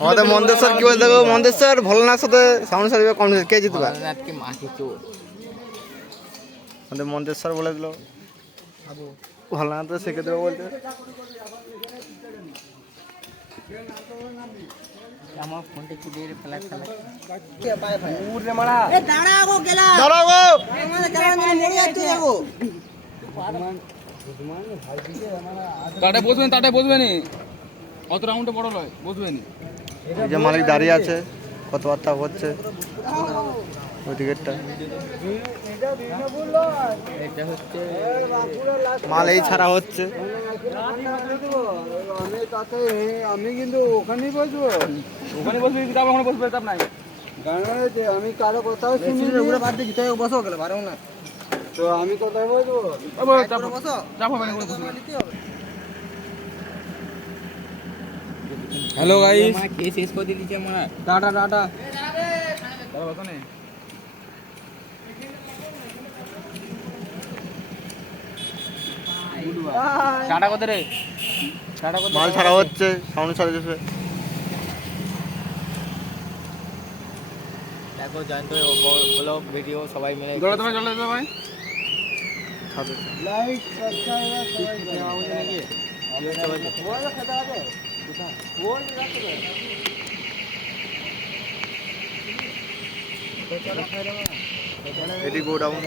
আমাদের মন্দেশ্বর কি বলতে দেখো, মন্দেশ্বর ভোলানাথ সাথে সাউন্ড সার্ভিস কম কে জিতবে? আমাদের মন্দেশ্বর বলে দিল, ভোলানাথ শিখে দেবো বলতে। আমার ফোনটা কি দিয়ে ফ্ল্যাশ তাটায় বসবেন, তাটায় বসবেন, অত রাউন্ডে বড় নয়, বসবেন। এই যে মালিক দাঁড়িয়ে আছে, কথাবার্তা হচ্ছে ওই টিকিটটা। এটা হচ্ছে মাল এই ছাড়া হচ্ছে। আমি কিন্তু ওখানেই বসবো, ওখানে বসবি, কিতাব ওখানে বসবে, কিতাব নাই। আমি কারো কথাও শুনি বাদ দিয়ে ভিতরে বসো গেলে পারো না তো আমি কোথায় বসবো? হ্যালো গাইস, কে শেষ করে দিয়েছে মনে টাটা টাটা। বসো নে। টাটা কত রে? টাটা কত? মাল ছাড়া হচ্ছে সাউন্ড সার্ভিসে। দেখো জয়ন্ত বলো ভিডিও সবাই মিলে জলে তোমায় জলে তোমায় লাইক সাবস্ক্রাইব এটি গো ডাউন।